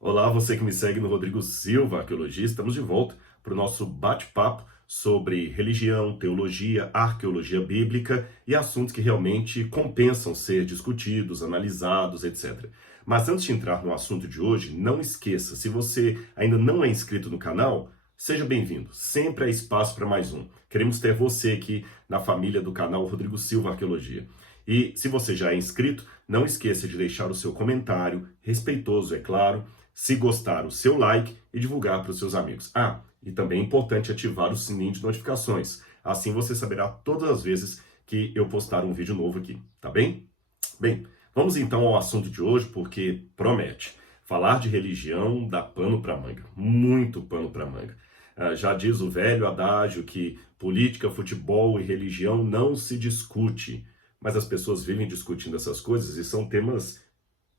Olá, você que me segue no Rodrigo Silva, arqueologia. Estamos de volta para o nosso bate-papo sobre religião, teologia, arqueologia bíblica e assuntos que realmente compensam ser discutidos, analisados, etc. Mas antes de entrar no assunto de hoje, não esqueça, se você ainda não é inscrito no canal, seja bem-vindo. Sempre há espaço para mais um. Queremos ter você aqui na família do canal Rodrigo Silva Arqueologia. E se você já é inscrito, não esqueça de deixar o seu comentário, respeitoso, é claro. Se gostar, o seu like e divulgar para os seus amigos. E também é importante ativar o sininho de notificações. Assim você saberá todas as vezes que eu postar um vídeo novo aqui, tá bem? Bem, vamos então ao assunto de hoje, porque promete. Falar de religião dá pano para manga, muito pano para manga. Já diz o velho adágio que política, futebol e religião não se discute, mas as pessoas vivem discutindo essas coisas e são temas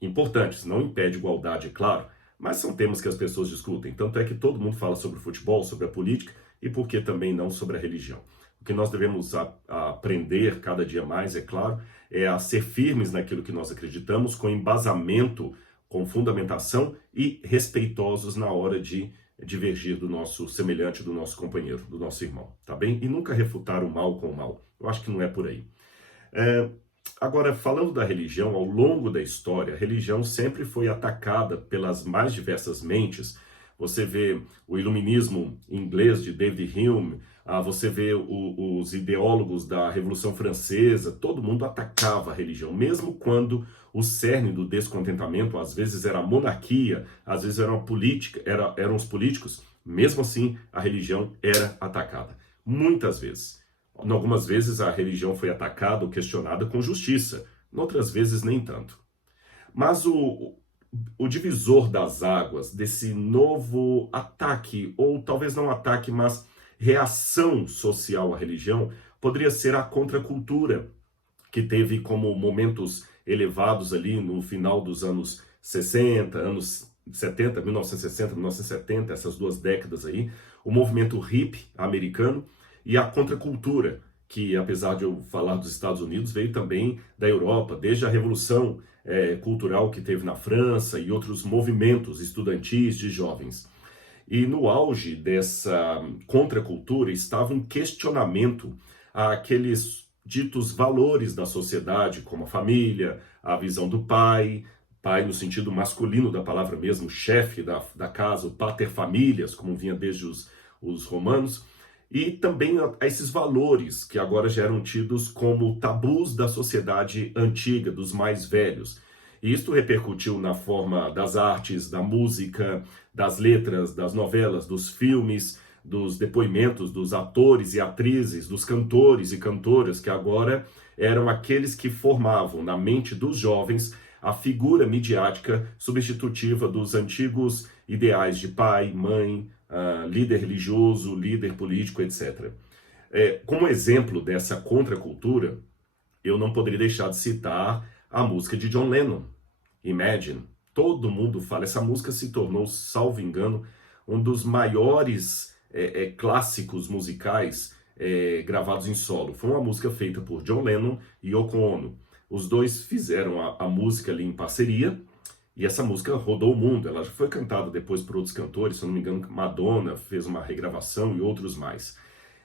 importantes, não impede igualdade, é claro, mas são temas que as pessoas discutem. Tanto é que todo mundo fala sobre o futebol, sobre a política e por que também não sobre a religião. O que nós devemos aprender cada dia mais, é claro, é a ser firmes naquilo que nós acreditamos, com embasamento, com fundamentação e respeitosos na hora de divergir do nosso semelhante, do nosso companheiro, do nosso irmão, tá bem? E nunca refutar o mal com o mal. Eu acho que não é por aí. Agora, falando da religião, ao longo da história, a religião sempre foi atacada pelas mais diversas mentes. Você vê o iluminismo inglês de David Hume, você vê os ideólogos da Revolução Francesa, todo mundo atacava a religião, mesmo quando o cerne do descontentamento às vezes era a monarquia, às vezes era a política, eram os políticos, mesmo assim a religião era atacada, muitas vezes. Algumas vezes a religião foi atacada ou questionada com justiça, outras vezes nem tanto. Mas o divisor das águas desse novo ataque, ou talvez não ataque, mas reação social à religião, poderia ser a contracultura, que teve como momentos elevados ali no final dos anos 60, anos 70, 1960, 1970, essas duas décadas aí, o movimento hippie americano, e a contracultura, que apesar de eu falar dos Estados Unidos, veio também da Europa, desde a Revolução Cultural que teve na França e outros movimentos estudantis de jovens. E no auge dessa contracultura estava um questionamento àqueles ditos valores da sociedade, como a família, a visão do pai, pai no sentido masculino da palavra mesmo, chefe da casa, o pater familias, como vinha desde os romanos, e também a esses valores que agora já eram tidos como tabus da sociedade antiga, dos mais velhos. E isto repercutiu na forma das artes, da música, das letras, das novelas, dos filmes, dos depoimentos dos atores e atrizes, dos cantores e cantoras, que agora eram aqueles que formavam na mente dos jovens a figura midiática substitutiva dos antigos ideais de pai, mãe, líder religioso, líder político, etc. Como exemplo dessa contracultura, eu não poderia deixar de citar a música de John Lennon, Imagine. Todo mundo fala, essa música se tornou, salvo engano, um dos maiores clássicos musicais gravados em solo. Foi uma música feita por John Lennon e Yoko Ono. Os dois fizeram a música ali em parceria, e essa música rodou o mundo. Ela já foi cantada depois por outros cantores, se eu não me engano, Madonna fez uma regravação e outros mais.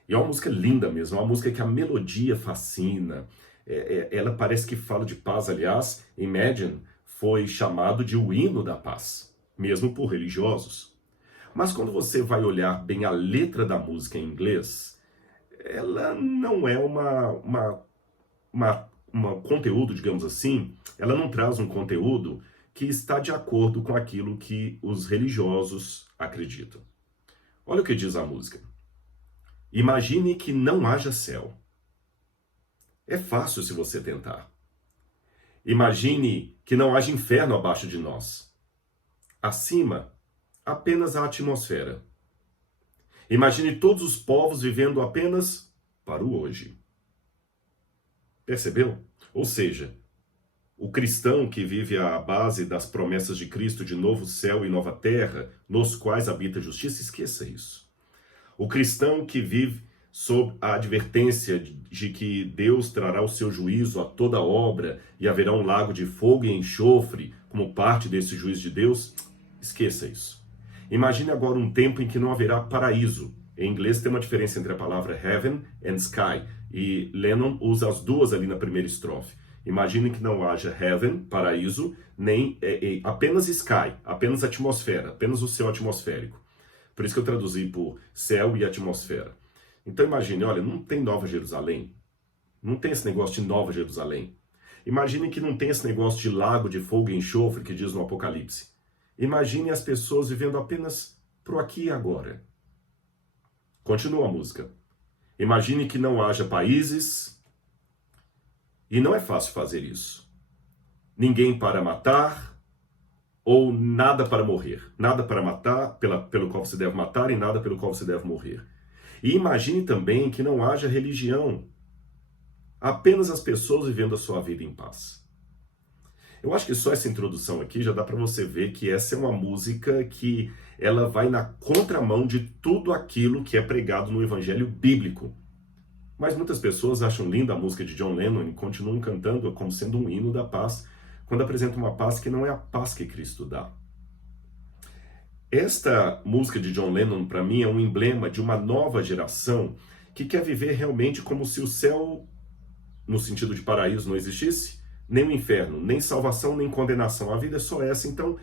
E é uma música linda mesmo, é uma música que a melodia fascina. Ela parece que fala de paz, aliás, Imagine foi chamado de o hino da paz, mesmo por religiosos. Mas quando você vai olhar bem a letra da música em inglês, ela não é um conteúdo, digamos assim, ela não traz um conteúdo que está de acordo com aquilo que os religiosos acreditam. Olha o que diz a música. Imagine que não haja céu. É fácil se você tentar. Imagine que não haja inferno abaixo de nós. Acima, apenas a atmosfera. Imagine todos os povos vivendo apenas para o hoje. Percebeu? Ou seja, o cristão que vive à base das promessas de Cristo de novo céu e nova terra, nos quais habita a justiça, esqueça isso. O cristão que vive sob a advertência de que Deus trará o seu juízo a toda obra e haverá um lago de fogo e enxofre como parte desse juízo de Deus, Esqueça isso. Imagine agora um tempo em que não haverá paraíso. Em inglês tem uma diferença entre a palavra heaven and sky, e Lennon usa as duas ali na primeira estrofe. Imagine que não haja heaven, paraíso, nem apenas sky, apenas atmosfera, apenas o céu atmosférico. Por isso que eu traduzi por céu e atmosfera. Então imagine, olha, não tem Nova Jerusalém, não tem esse negócio de Nova Jerusalém. Imagine que não tem esse negócio de lago de fogo e enxofre que diz no Apocalipse. Imagine as pessoas vivendo apenas pro aqui e agora. Continua a música. Imagine que não haja países, e não é fácil fazer isso. Ninguém para matar, ou nada para morrer. Nada para matar, pelo qual você deve matar, e nada pelo qual você deve morrer. E imagine também que não haja religião. Apenas as pessoas vivendo a sua vida em paz. Eu acho que só essa introdução aqui já dá para você ver que essa é uma música que ela vai na contramão de tudo aquilo que é pregado no evangelho bíblico. Mas muitas pessoas acham linda a música de John Lennon e continuam cantando como sendo um hino da paz, quando apresenta uma paz que não é a paz que Cristo dá. Esta música de John Lennon, para mim, é um emblema de uma nova geração que quer viver realmente como se o céu, no sentido de paraíso, não existisse, nem o inferno, nem salvação, nem condenação. A vida é só essa, então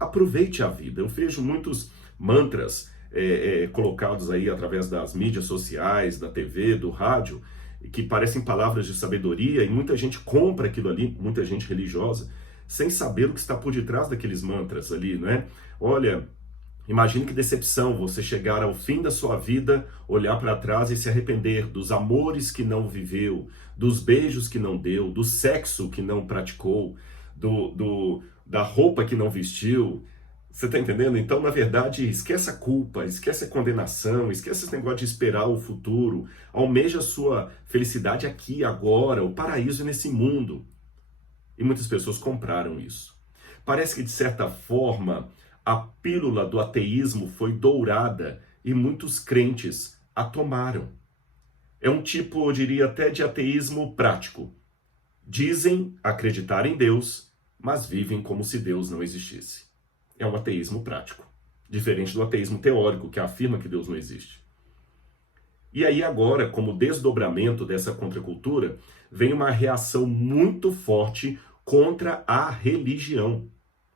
aproveite a vida. Eu vejo muitos mantras colocados aí através das mídias sociais, da TV, do rádio, que parecem palavras de sabedoria, e muita gente compra aquilo ali, muita gente religiosa, sem saber o que está por detrás daqueles mantras ali, não é? Olha, imagine que decepção você chegar ao fim da sua vida, olhar para trás e se arrepender dos amores que não viveu, dos beijos que não deu, do sexo que não praticou, da roupa que não vestiu. Você está entendendo? Então, na verdade, esquece a culpa, esquece a condenação, esquece esse negócio de esperar o futuro. Almeja a sua felicidade aqui, agora, o paraíso nesse mundo. E muitas pessoas compraram isso. Parece que, de certa forma, a pílula do ateísmo foi dourada e muitos crentes a tomaram. É um tipo, eu diria até, de ateísmo prático. Dizem acreditar em Deus, mas vivem como se Deus não existisse. É um ateísmo prático, diferente do ateísmo teórico, que afirma que Deus não existe. E aí agora, como desdobramento dessa contracultura, vem uma reação muito forte contra a religião.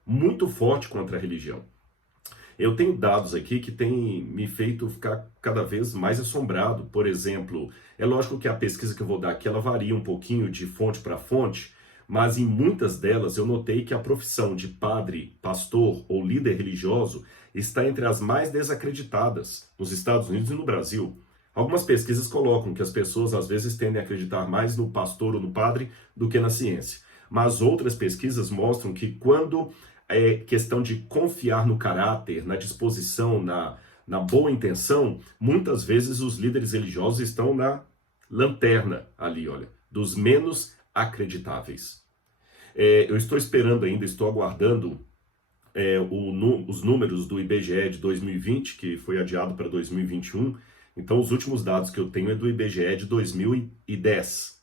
Muito forte contra a religião. Eu tenho dados aqui que têm me feito ficar cada vez mais assombrado. Por exemplo, é lógico que a pesquisa que eu vou dar aqui, ela varia um pouquinho de fonte para fonte, mas em muitas delas eu notei que a profissão de padre, pastor ou líder religioso está entre as mais desacreditadas nos Estados Unidos e no Brasil. Algumas pesquisas colocam que as pessoas às vezes tendem a acreditar mais no pastor ou no padre do que na ciência. Mas outras pesquisas mostram que quando é questão de confiar no caráter, na disposição, na boa intenção, muitas vezes os líderes religiosos estão na lanterna ali, olha, dos menos acreditáveis. Eu estou esperando ainda, estou aguardando os números do IBGE de 2020, que foi adiado para 2021. Então, os últimos dados que eu tenho é do IBGE de 2010.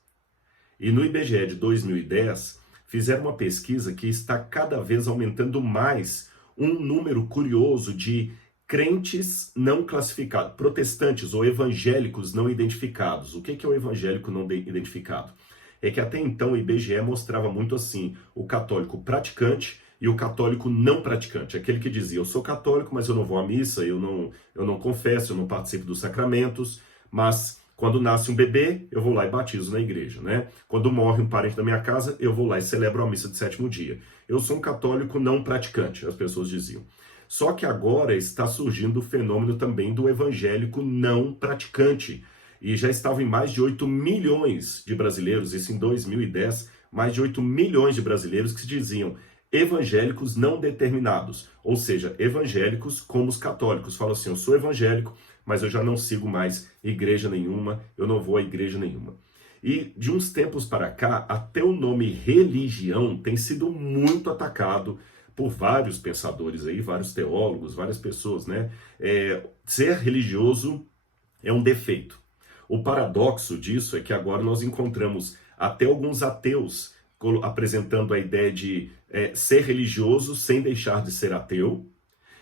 E no IBGE de 2010, fizeram uma pesquisa que está cada vez aumentando mais um número curioso de crentes não classificados, protestantes ou evangélicos não identificados. O que é o evangélico não identificado? É que até então o IBGE mostrava muito assim, o católico praticante e o católico não praticante. Aquele que dizia, eu sou católico, mas eu não vou à missa, eu não confesso, eu não participo dos sacramentos, mas quando nasce um bebê, eu vou lá e batizo na igreja, né? Quando morre um parente da minha casa, eu vou lá e celebro a missa de sétimo dia. Eu sou um católico não praticante, as pessoas diziam. Só que agora está surgindo o fenômeno também do evangélico não praticante. E já estavam em mais de 8 milhões de brasileiros, isso em 2010, mais de 8 milhões de brasileiros que se diziam evangélicos não determinados, ou seja, evangélicos como os católicos. Falam assim, eu sou evangélico, mas eu já não sigo mais igreja nenhuma, eu não vou a igreja nenhuma. E de uns tempos para cá, até o nome religião tem sido muito atacado por vários pensadores aí, vários teólogos, várias pessoas, né? Ser religioso é um defeito. O paradoxo disso é que agora nós encontramos até alguns ateus apresentando a ideia de ser religioso sem deixar de ser ateu,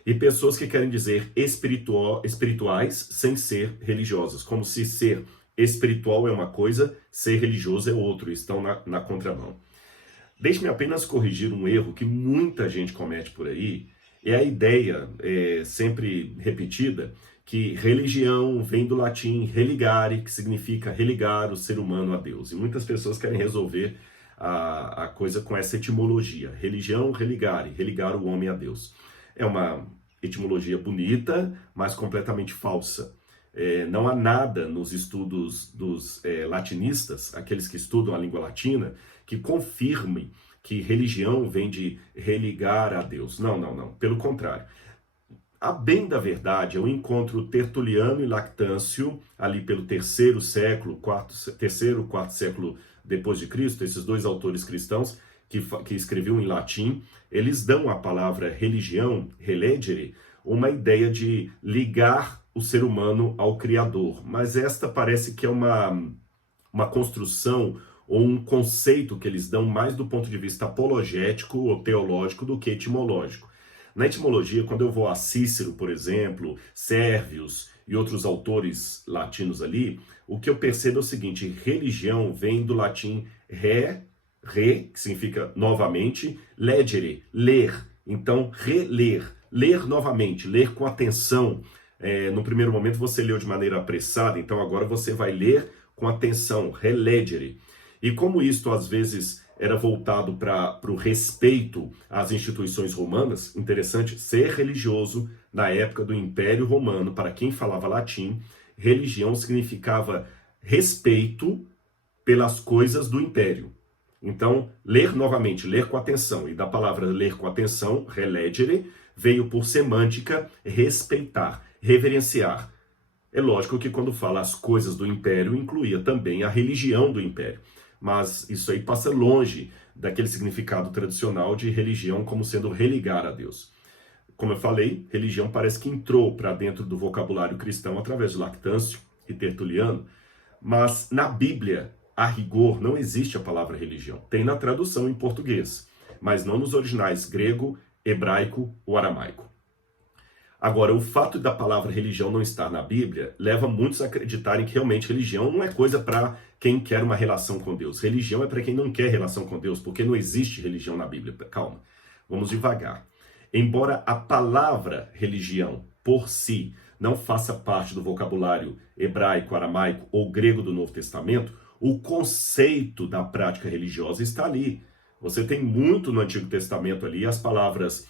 e pessoas que querem dizer espirituais sem ser religiosas, como se ser espiritual é uma coisa, ser religioso é outro, estão na contramão. Deixe-me apenas corrigir um erro que muita gente comete por aí, é a ideia sempre repetida que religião vem do latim religare, que significa religar o ser humano a Deus. E muitas pessoas querem resolver a coisa com essa etimologia. Religião, religare, religar o homem a Deus. É uma etimologia bonita, mas completamente falsa. Não há nada nos estudos dos latinistas, aqueles que estudam a língua latina, que confirme que religião vem de religar a Deus. Não, não, não. Pelo contrário. A bem da verdade, eu encontro Tertuliano e Lactâncio, ali pelo terceiro, quarto século depois de Cristo, esses dois autores cristãos que escreviam em latim, eles dão à palavra religião, relegere, uma ideia de ligar o ser humano ao Criador. Mas esta parece que é uma construção ou um conceito que eles dão mais do ponto de vista apologético ou teológico do que etimológico. Na etimologia, quando eu vou a Cícero, por exemplo, Sérvios e outros autores latinos ali, o que eu percebo é o seguinte: religião vem do latim re, que significa novamente, legere, ler. Então, reler, ler novamente, ler com atenção. No primeiro momento você leu de maneira apressada, então agora você vai ler com atenção, relegere. E como isto às vezes era voltado para o respeito às instituições romanas, interessante, ser religioso na época do Império Romano, para quem falava latim, religião significava respeito pelas coisas do Império. Então, ler novamente, ler com atenção, e da palavra ler com atenção, relegere, veio por semântica, respeitar, reverenciar. É lógico que quando fala as coisas do Império, incluía também a religião do Império. Mas isso aí passa longe daquele significado tradicional de religião como sendo religar a Deus. Como eu falei, religião parece que entrou para dentro do vocabulário cristão através de Lactâncio e Tertuliano, mas na Bíblia, a rigor, não existe a palavra religião. Tem na tradução em português, mas não nos originais grego, hebraico ou aramaico. Agora, o fato da palavra religião não estar na Bíblia leva muitos a acreditarem que realmente religião não é coisa para quem quer uma relação com Deus. Religião é para quem não quer relação com Deus, porque não existe religião na Bíblia. Calma, vamos devagar. Embora a palavra religião, por si, não faça parte do vocabulário hebraico, aramaico ou grego do Novo Testamento, o conceito da prática religiosa está ali. Você tem muito no Antigo Testamento ali as palavras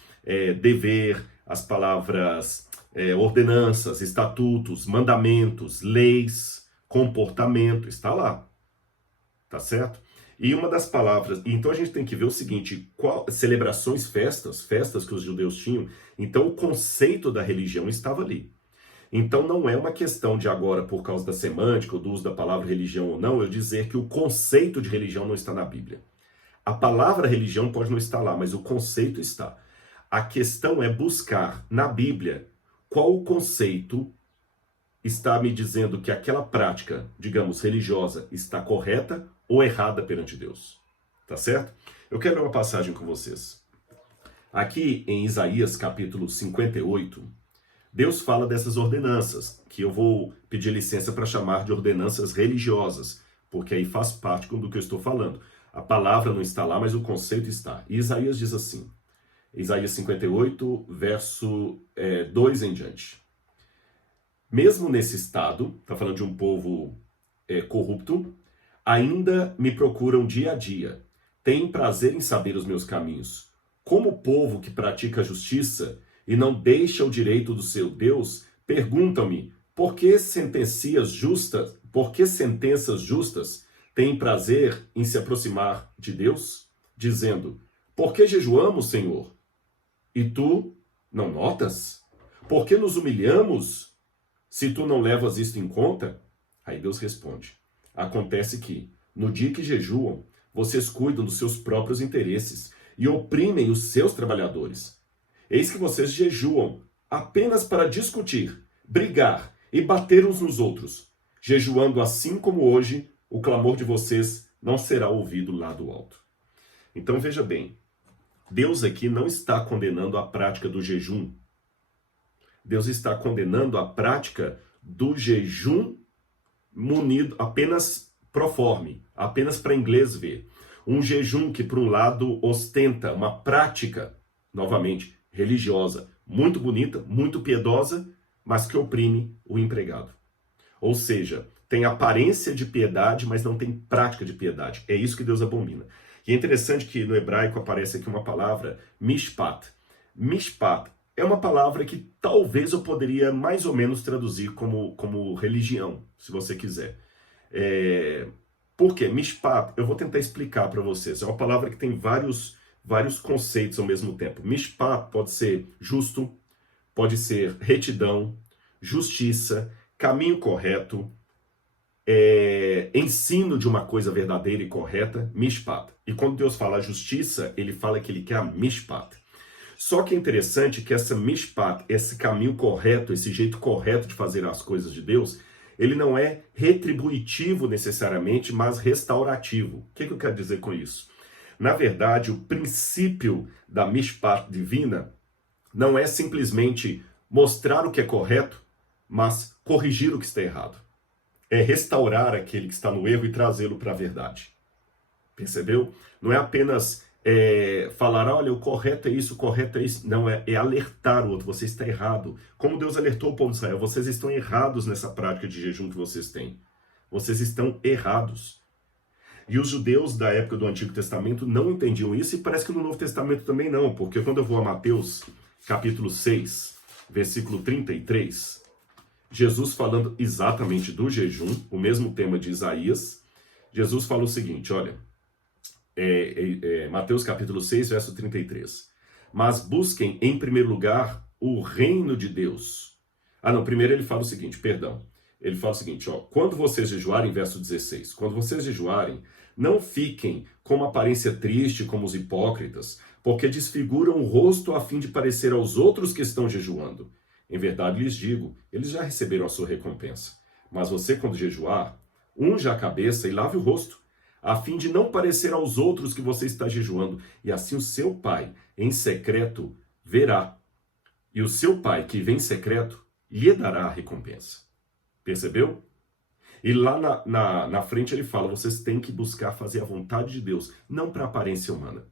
dever, as palavras ordenanças, estatutos, mandamentos, leis, comportamento, está lá, tá certo? E uma das palavras, então a gente tem que ver o seguinte, celebrações, festas que os judeus tinham, então o conceito da religião estava ali. Então não é uma questão de agora, por causa da semântica, ou do uso da palavra religião ou não, eu dizer que o conceito de religião não está na Bíblia. A palavra religião pode não estar lá, mas o conceito está. A questão é buscar na Bíblia qual o conceito está me dizendo que aquela prática, digamos, religiosa, está correta ou errada perante Deus. Tá certo? Eu quero uma passagem com vocês. Aqui em Isaías capítulo 58, Deus fala dessas ordenanças, que eu vou pedir licença para chamar de ordenanças religiosas, porque aí faz parte do que eu estou falando. A palavra não está lá, mas o conceito está. E Isaías diz assim, Isaías 58, verso 2 em diante. Mesmo nesse estado, está falando de um povo corrupto, ainda me procuram dia a dia, têm prazer em saber os meus caminhos. Como o povo que pratica a justiça e não deixa o direito do seu Deus, perguntam-me, por que sentenças justas têm prazer em se aproximar de Deus? Dizendo, por que jejuamos, Senhor? E tu não notas? Por que nos humilhamos, se tu não levas isto em conta? Aí Deus responde, acontece que, no dia que jejuam, vocês cuidam dos seus próprios interesses e oprimem os seus trabalhadores. Eis que vocês jejuam apenas para discutir, brigar e bater uns nos outros. Jejuando assim como hoje, o clamor de vocês não será ouvido lá do alto. Então veja bem, Deus aqui não está condenando a prática do jejum. Deus está condenando a prática do jejum munido apenas pro forma, apenas para inglês ver. Um jejum que, por um lado, ostenta uma prática, novamente, religiosa, muito bonita, muito piedosa, mas que oprime o empregado. Ou seja, tem aparência de piedade, mas não tem prática de piedade. É isso que Deus abomina. E é interessante que no hebraico aparece aqui uma palavra, mishpat. Mishpat é uma palavra que talvez eu poderia mais ou menos traduzir como religião, se você quiser. Por quê? Mishpat, eu vou tentar explicar para vocês. É uma palavra que tem vários conceitos ao mesmo tempo. Mishpat pode ser justo, pode ser retidão, justiça, caminho correto, ensino de uma coisa verdadeira e correta, mishpat. E quando Deus fala justiça, ele fala que ele quer a mishpat. Só que é interessante que essa mishpat, esse caminho correto, esse jeito correto de fazer as coisas de Deus, ele não é retributivo necessariamente, mas restaurativo. O que eu quero dizer com isso? Na verdade, o princípio da mishpat divina não é simplesmente mostrar o que é correto, mas corrigir o que está errado. É restaurar aquele que está no erro e trazê-lo para a verdade. Percebeu? Não é apenas falar, olha, o correto é isso, o correto é isso. Não, é alertar o outro, você está errado. Como Deus alertou o povo de Israel, vocês estão errados nessa prática de jejum que vocês têm. Vocês estão errados. E os judeus da época do Antigo Testamento não entendiam isso, e parece que no Novo Testamento também não, porque quando eu vou a Mateus, capítulo 6, versículo 33, Jesus falando exatamente do jejum, o mesmo tema de Isaías, Jesus fala o seguinte, olha, Mateus capítulo 6, verso 33. Mas busquem em primeiro lugar o reino de Deus. Primeiro ele fala o seguinte, perdão. Ele fala o seguinte, quando vocês jejuarem, verso 16, quando vocês jejuarem, não fiquem com uma aparência triste como os hipócritas, porque desfiguram o rosto a fim de parecer aos outros que estão jejuando. Em verdade lhes digo, eles já receberam a sua recompensa. Mas você, quando jejuar, unja a cabeça e lave o rosto, a fim de não parecer aos outros que você está jejuando, e assim o seu pai, em secreto, verá. E o seu pai, que vem em secreto, lhe dará a recompensa. Percebeu? E lá na frente ele fala, vocês têm que buscar fazer a vontade de Deus, não para a aparência humana.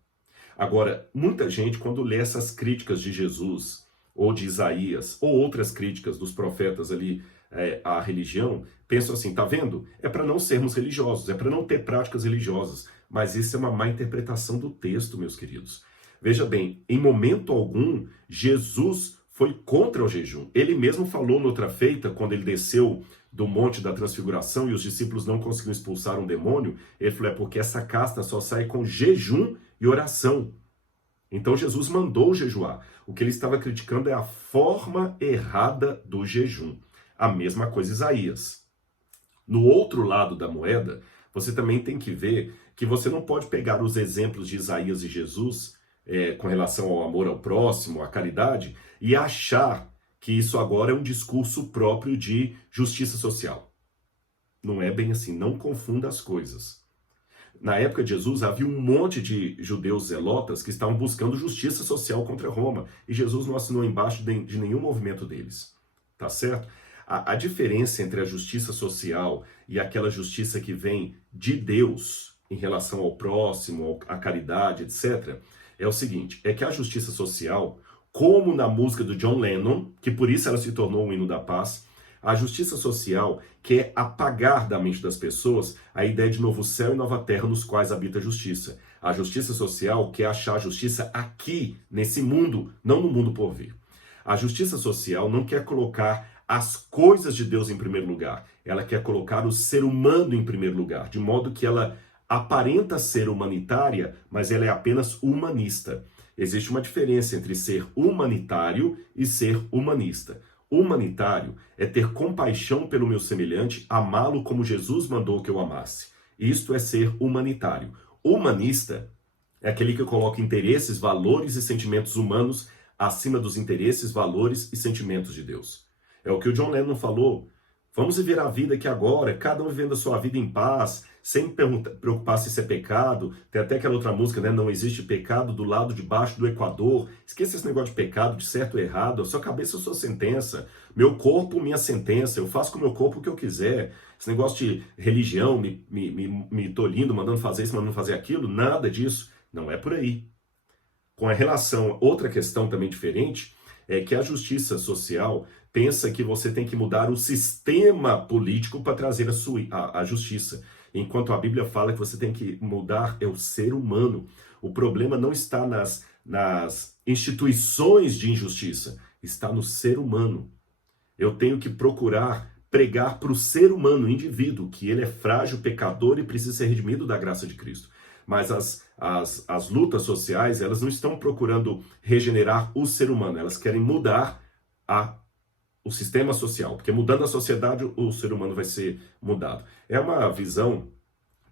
Agora, muita gente, quando lê essas críticas de Jesus, ou de Isaías, ou outras críticas dos profetas ali à religião, pensam assim, tá vendo? É para não sermos religiosos, é para não ter práticas religiosas. Mas isso é uma má interpretação do texto, meus queridos. Veja bem, em momento algum, Jesus foi contra o jejum. Ele mesmo falou noutra feita, quando ele desceu do Monte da Transfiguração e os discípulos não conseguiram expulsar um demônio, ele falou, é porque essa casta só sai com jejum e oração. Então Jesus mandou jejuar. O que ele estava criticando é a forma errada do jejum. A mesma coisa Isaías. No outro lado da moeda, você também tem que ver que você não pode pegar os exemplos de Isaías e Jesus com relação ao amor ao próximo, à caridade, e achar que isso agora é um discurso próprio de justiça social. Não é bem assim, não confunda as coisas. Na época de Jesus, havia um monte de judeus zelotas que estavam buscando justiça social contra Roma, e Jesus não assinou embaixo de nenhum movimento deles. Tá certo? A diferença entre a justiça social e aquela justiça que vem de Deus em relação ao próximo, à caridade, etc., é o seguinte, é que a justiça social, como na música do John Lennon, que por isso ela se tornou um hino da paz, a justiça social quer apagar da mente das pessoas a ideia de novo céu e nova terra nos quais habita a justiça. A justiça social quer achar a justiça aqui, nesse mundo, não no mundo por vir. A justiça social não quer colocar as coisas de Deus em primeiro lugar. Ela quer colocar o ser humano em primeiro lugar, de modo que ela aparenta ser humanitária, mas ela é apenas humanista. Existe uma diferença entre ser humanitário e ser humanista. Humanitário é ter compaixão pelo meu semelhante, amá-lo como Jesus mandou que eu amasse. Isto é ser humanitário. Humanista é aquele que coloca interesses, valores e sentimentos humanos acima dos interesses, valores e sentimentos de Deus. É o que o John Lennon falou Vamos viver a vida aqui agora, cada um vivendo a sua vida em paz, sem preocupar se isso é pecado. Tem até aquela outra música, né? Não existe pecado do lado de baixo do Equador. Esqueça esse negócio de pecado, de certo ou errado. A sua cabeça é a sua sentença. Meu corpo, minha sentença. Eu faço com o meu corpo o que eu quiser. Esse negócio de religião, me tolindo, mandando fazer isso, mandando fazer aquilo, nada disso. Não é por aí. Com a relação, outra questão também diferente, é que a justiça social pensa que você tem que mudar o sistema político para trazer a justiça. Enquanto a Bíblia fala que você tem que mudar é o ser humano. O problema não está nas instituições de injustiça, está no ser humano. Eu tenho que procurar pregar para o ser humano, o indivíduo, que ele é frágil, pecador e precisa ser redimido da graça de Cristo. Mas as lutas sociais, elas não estão procurando regenerar o ser humano, elas querem mudar o sistema social, porque mudando a sociedade, o ser humano vai ser mudado. É uma visão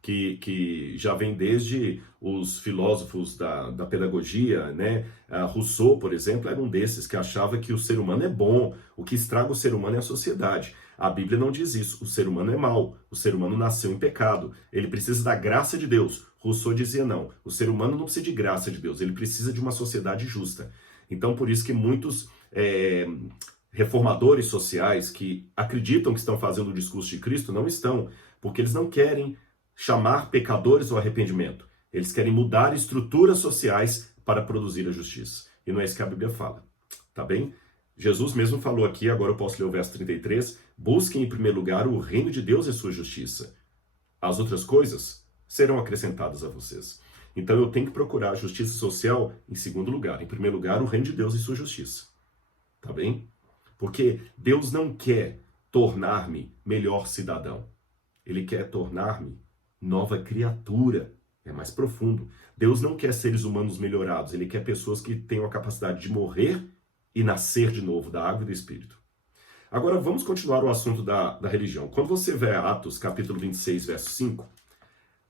que já vem desde os filósofos da pedagogia, né? Rousseau, por exemplo, era um desses que achava que o ser humano é bom, o que estraga o ser humano é a sociedade. A Bíblia não diz isso, o ser humano é mau, o ser humano nasceu em pecado, ele precisa da graça de Deus. Rousseau dizia não, o ser humano não precisa de graça de Deus, ele precisa de uma sociedade justa. Então, por isso que muitos reformadores sociais que acreditam que estão fazendo o discurso de Cristo não estão, porque eles não querem chamar pecadores ao arrependimento. Eles querem mudar estruturas sociais para produzir a justiça. E não é isso que a Bíblia fala, tá bem? Jesus mesmo falou aqui, agora eu posso ler o verso 33, busquem em primeiro lugar o reino de Deus e sua justiça. As outras coisas serão acrescentadas a vocês. Então eu tenho que procurar a justiça social em segundo lugar. Em primeiro lugar, o reino de Deus e sua justiça. Tá bem? Porque Deus não quer tornar-me melhor cidadão. Ele quer tornar-me nova criatura. É mais profundo. Deus não quer seres humanos melhorados. Ele quer pessoas que tenham a capacidade de morrer e nascer de novo da água e do Espírito. Agora vamos continuar o assunto da religião. Quando você vê Atos capítulo 26, verso 5,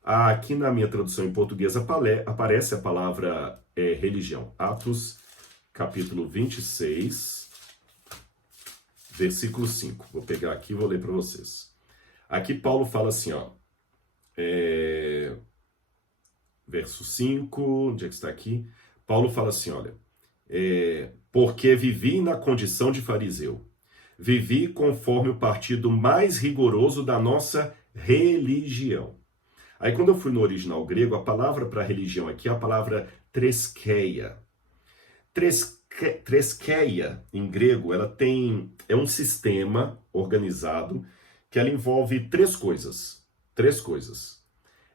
aqui na minha tradução em português aparece a palavra religião. Atos capítulo 26, versículo 5. Vou pegar aqui e vou ler para vocês. Aqui Paulo fala assim, ó. Verso 5, onde é que está aqui? Paulo fala assim, olha. Porque vivi na condição de fariseu. Vivi conforme o partido mais rigoroso da nossa religião. Aí quando eu fui no original grego, a palavra para religião aqui é a palavra treskeia. Treskeia, em grego, é um sistema organizado que ela envolve três coisas.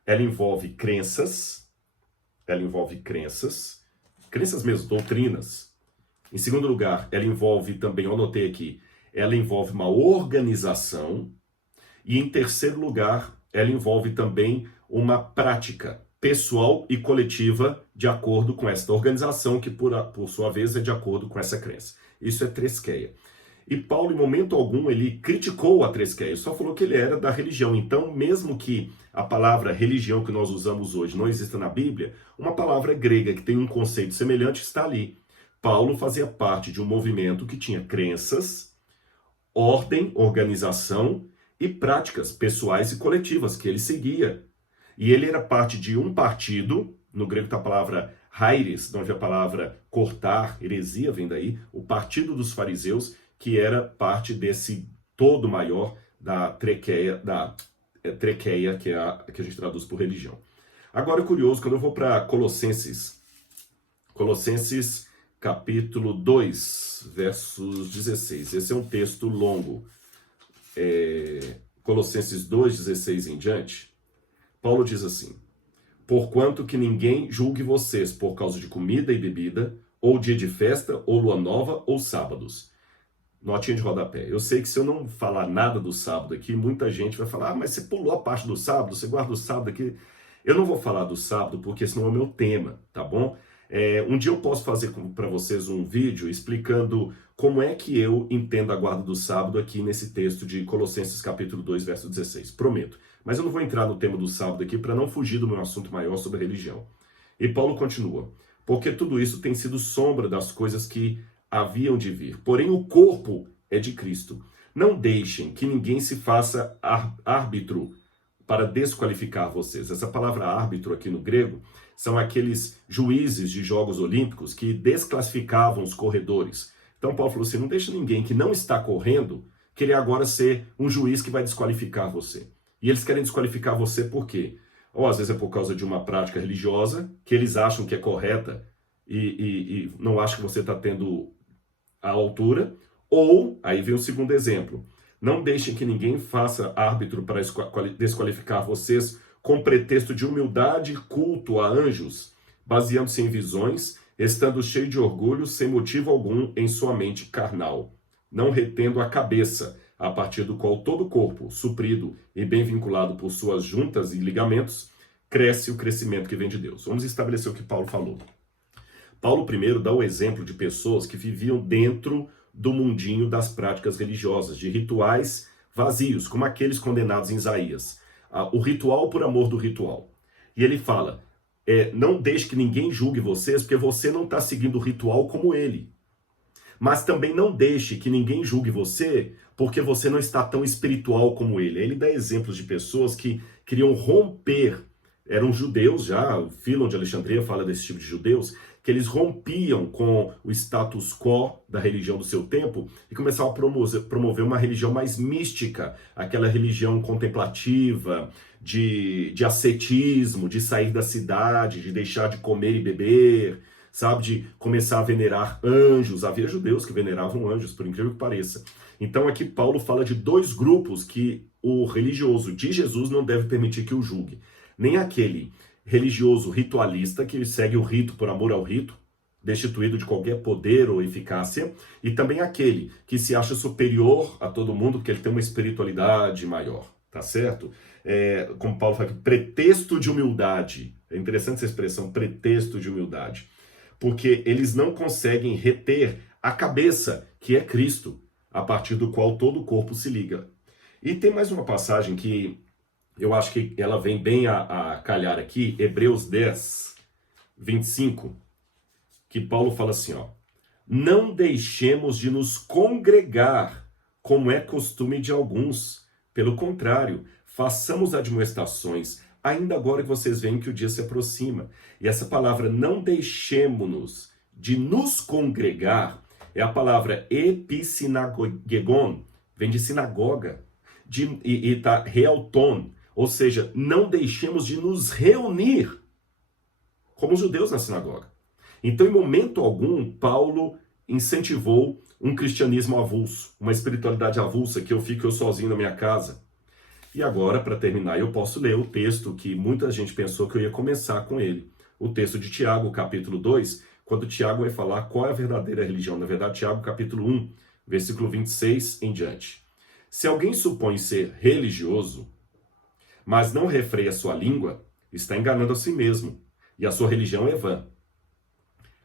Ela envolve crenças mesmo, doutrinas. Em segundo lugar, ela envolve também, eu anotei aqui, ela envolve uma organização. E em terceiro lugar, ela envolve também uma prática pessoal e coletiva de acordo com esta organização, que por sua vez é de acordo com essa crença. Isso é treskeia. E Paulo, em momento algum, ele criticou a treskeia, só falou que ele era da religião. Então, mesmo que a palavra religião que nós usamos hoje não exista na Bíblia, uma palavra grega que tem um conceito semelhante está ali. Paulo fazia parte de um movimento que tinha crenças, ordem, organização e práticas pessoais e coletivas que ele seguia. E ele era parte de um partido, no grego está a palavra hairis, de onde a palavra cortar, heresia vem daí, o partido dos fariseus, que era parte desse todo maior da trequeia, que é a que a gente traduz por religião. Agora é curioso, quando eu vou para Colossenses capítulo 2, versos 16. Esse é um texto longo. Colossenses 2, 16 em diante. Paulo diz assim: porquanto que ninguém julgue vocês por causa de comida e bebida, ou dia de festa, ou lua nova, ou sábados. Notinha de rodapé. Eu sei que se eu não falar nada do sábado aqui, muita gente vai falar, mas você pulou a parte do sábado, você guarda o sábado aqui. Eu não vou falar do sábado porque esse não é o meu tema, tá bom? Um dia eu posso fazer para vocês um vídeo explicando como é que eu entendo a guarda do sábado aqui nesse texto de Colossenses capítulo 2, verso 16. Prometo. Mas eu não vou entrar no tema do sábado aqui para não fugir do meu assunto maior sobre religião. E Paulo continua. Porque tudo isso tem sido sombra das coisas que haviam de vir. Porém, o corpo é de Cristo. Não deixem que ninguém se faça árbitro para desqualificar vocês. Essa palavra árbitro aqui no grego são aqueles juízes de Jogos Olímpicos que desclassificavam os corredores. Então Paulo falou assim, não deixa ninguém que não está correndo querer agora ser um juiz que vai desqualificar você. E eles querem desqualificar você por quê? Ou às vezes é por causa de uma prática religiosa que eles acham que é correta e não acham que você está tendo a altura. Ou, aí vem o segundo exemplo, não deixem que ninguém faça árbitro para desqualificar vocês com pretexto de humildade e culto a anjos, baseando-se em visões, estando cheio de orgulho, sem motivo algum em sua mente carnal, não retendo a cabeça, a partir do qual todo o corpo, suprido e bem vinculado por suas juntas e ligamentos, cresce o crescimento que vem de Deus. Vamos estabelecer o que Paulo falou. Paulo primeiro dá o exemplo de pessoas que viviam dentro do mundinho das práticas religiosas, de rituais vazios, como aqueles condenados em Isaías. O ritual por amor do ritual. E ele fala, não deixe que ninguém julgue vocês, porque você não está seguindo o ritual como ele. Mas também não deixe que ninguém julgue você, porque você não está tão espiritual como ele. Ele dá exemplos de pessoas que queriam romper, eram judeus já, o Fílon de Alexandria fala desse tipo de judeus, que eles rompiam com o status quo da religião do seu tempo e começavam a promover uma religião mais mística, aquela religião contemplativa, de ascetismo, de sair da cidade, de deixar de comer e beber, sabe, de começar a venerar anjos. Havia judeus que veneravam anjos, por incrível que pareça. Então aqui Paulo fala de dois grupos que o religioso de Jesus não deve permitir que o julgue. Nem aquele religioso ritualista que segue o rito por amor ao rito, destituído de qualquer poder ou eficácia, e também aquele que se acha superior a todo mundo porque ele tem uma espiritualidade maior, tá certo? Como Paulo fala aqui, pretexto de humildade. É interessante essa expressão, pretexto de humildade. Porque eles não conseguem reter a cabeça, que é Cristo, a partir do qual todo o corpo se liga. E tem mais uma passagem que eu acho que ela vem bem a calhar aqui, Hebreus 10, 25, que Paulo fala assim, ó, não deixemos de nos congregar, como é costume de alguns. Pelo contrário, façamos admoestações, ainda agora que vocês veem que o dia se aproxima. E essa palavra, não deixemos-nos de nos congregar, é a palavra epissinagogon, vem de sinagoga, e tá realton, ou seja, não deixemos de nos reunir como os judeus na sinagoga. Então, em momento algum, Paulo incentivou um cristianismo avulso, uma espiritualidade avulsa, que eu fico eu sozinho na minha casa. E agora, para terminar, eu posso ler o texto que muita gente pensou que eu ia começar com ele. O texto de Tiago, capítulo 2, quando Tiago vai falar qual é a verdadeira religião. Na verdade, Tiago, capítulo 1, versículo 26 em diante. Se alguém supõe ser religioso, mas não refreia sua língua, está enganando a si mesmo, e a sua religião é vã.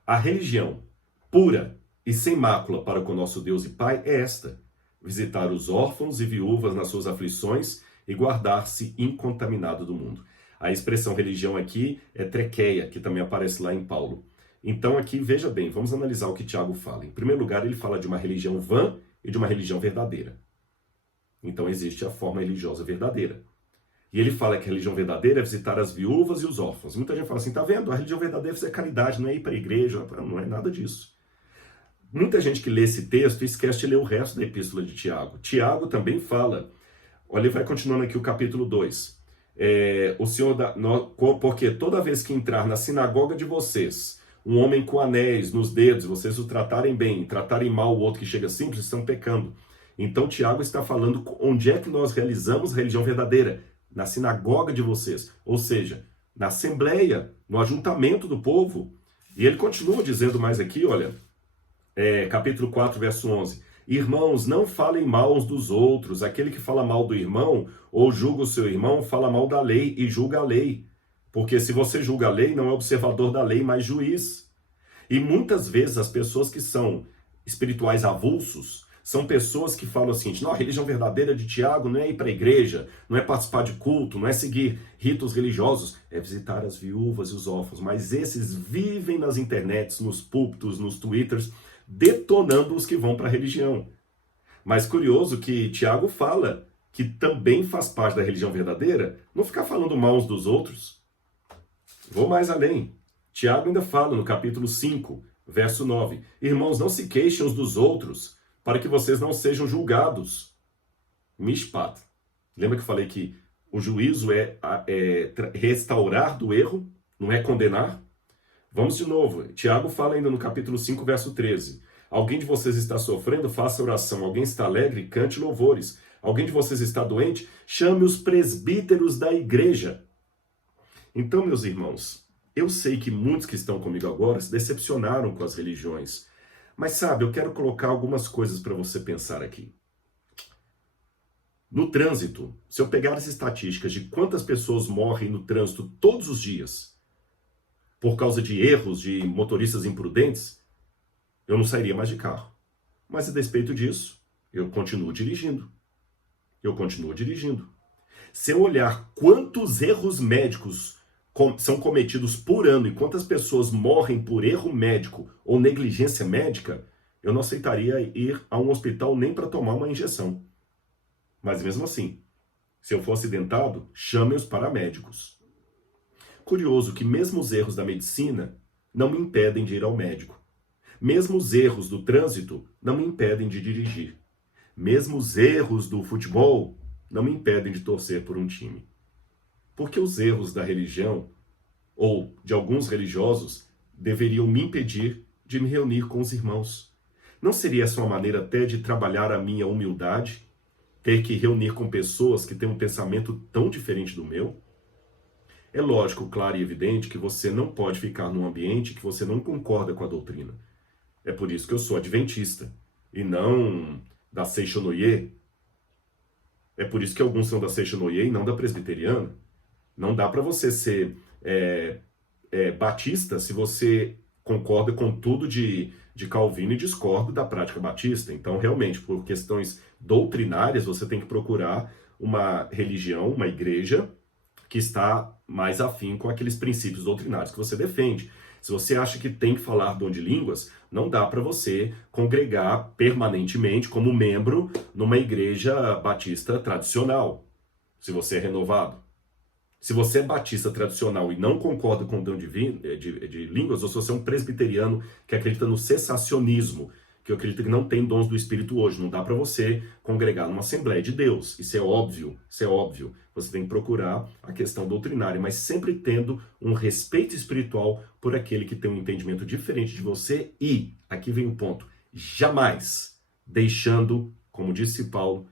A religião pura e sem mácula para com nosso Deus e Pai é esta: visitar os órfãos e viúvas nas suas aflições e guardar-se incontaminado do mundo. A expressão religião aqui é trequeia, que também aparece lá em Paulo. Então aqui, veja bem, vamos analisar o que Tiago fala. Em primeiro lugar, ele fala de uma religião vã e de uma religião verdadeira. Então existe a forma religiosa verdadeira. E ele fala que a religião verdadeira é visitar as viúvas e os órfãos. Muita gente fala assim, tá vendo? A religião verdadeira é fazer caridade, não é ir para a igreja, não é nada disso. Muita gente que lê esse texto esquece de ler o resto da epístola de Tiago. Tiago também fala, olha, ele vai continuando aqui o capítulo 2. Porque toda vez que entrar na sinagoga de vocês, um homem com anéis nos dedos, vocês o tratarem bem, tratarem mal o outro que chega simples, estão pecando. Então Tiago está falando onde é que nós realizamos a religião verdadeira. Na sinagoga de vocês, ou seja, na assembleia, no ajuntamento do povo. E ele continua dizendo mais aqui, olha, capítulo 4, verso 11. Irmãos, não falem mal uns dos outros. Aquele que fala mal do irmão ou julga o seu irmão, fala mal da lei e julga a lei. Porque se você julga a lei, não é observador da lei, mas juiz. E muitas vezes as pessoas que são espirituais avulsos, são pessoas que falam assim, não, a religião verdadeira de Tiago não é ir para a igreja, não é participar de culto, não é seguir ritos religiosos, é visitar as viúvas e os órfãos. Mas esses vivem nas internets, nos púlpitos, nos twitters, detonando os que vão para a religião. Mas curioso que Tiago fala que também faz parte da religião verdadeira não ficar falando mal uns dos outros. Vou mais além. Tiago ainda fala no capítulo 5, verso 9: Irmãos, não se queixem uns dos outros, para que vocês não sejam julgados. Mishpat. Lembra que eu falei que o juízo é restaurar do erro, não é condenar? Vamos de novo. Tiago fala ainda no capítulo 5, verso 13. Alguém de vocês está sofrendo, faça oração. Alguém está alegre, cante louvores. Alguém de vocês está doente, chame os presbíteros da igreja. Então, meus irmãos, eu sei que muitos que estão comigo agora se decepcionaram com as religiões. Mas sabe, eu quero colocar algumas coisas para você pensar aqui. No trânsito, se eu pegar as estatísticas de quantas pessoas morrem no trânsito todos os dias, por causa de erros de motoristas imprudentes, eu não sairia mais de carro. Mas a despeito disso, eu continuo dirigindo. Se eu olhar quantos erros médicos são cometidos por ano e quantas pessoas morrem por erro médico ou negligência médica, eu não aceitaria ir a um hospital nem para tomar uma injeção. Mas mesmo assim, se eu for acidentado, chame os paramédicos. Curioso que mesmo os erros da medicina não me impedem de ir ao médico. Mesmo os erros do trânsito não me impedem de dirigir. Mesmo os erros do futebol não me impedem de torcer por um time. Porque os erros da religião, ou de alguns religiosos, deveriam me impedir de me reunir com os irmãos. Não seria essa uma maneira até de trabalhar a minha humildade? Ter que reunir com pessoas que têm um pensamento tão diferente do meu? É lógico, claro e evidente que você não pode ficar num ambiente que você não concorda com a doutrina. É por isso que eu sou adventista, e não da Seishonoye. É por isso que alguns são da Seishonoye e não da presbiteriana. Não dá para você ser batista se você concorda com tudo de Calvino e discorda da prática batista. Então, realmente, por questões doutrinárias, você tem que procurar uma religião, uma igreja que está mais afim com aqueles princípios doutrinários que você defende. Se você acha que tem que falar dom de línguas, não dá para você congregar permanentemente como membro numa igreja batista tradicional, se você é renovado. Se você é batista tradicional e não concorda com o dom de línguas, ou se você é um presbiteriano que acredita no cessacionismo, que eu acredito que não tem dons do Espírito hoje, não dá para você congregar numa Assembleia de Deus. Isso é óbvio. Você tem que procurar a questão doutrinária, mas sempre tendo um respeito espiritual por aquele que tem um entendimento diferente de você e, aqui vem o ponto, jamais deixando, como disse Paulo,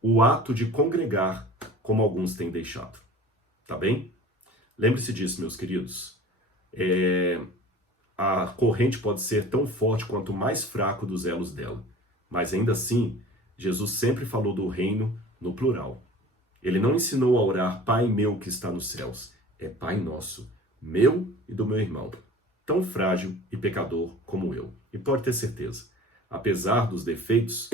o ato de congregar como alguns têm deixado. Tá bem? Lembre-se disso, meus queridos. A corrente pode ser tão forte quanto o mais fraco dos elos dela. Mas ainda assim, Jesus sempre falou do reino no plural. Ele não ensinou a orar Pai meu que está nos céus. É Pai nosso, meu e do meu irmão, tão frágil e pecador como eu. E pode ter certeza, apesar dos defeitos,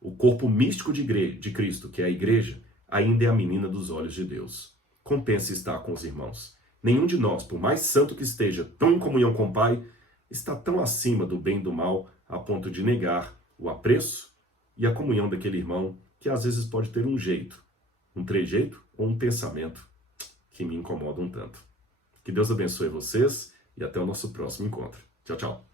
o corpo místico de Cristo, que é a igreja, ainda é a menina dos olhos de Deus. Compensa estar com os irmãos. Nenhum de nós, por mais santo que esteja, tão em comunhão com o Pai, está tão acima do bem e do mal a ponto de negar o apreço e a comunhão daquele irmão que às vezes pode ter um jeito, um trejeito ou um pensamento que me incomoda um tanto. Que Deus abençoe vocês e até o nosso próximo encontro. Tchau, tchau.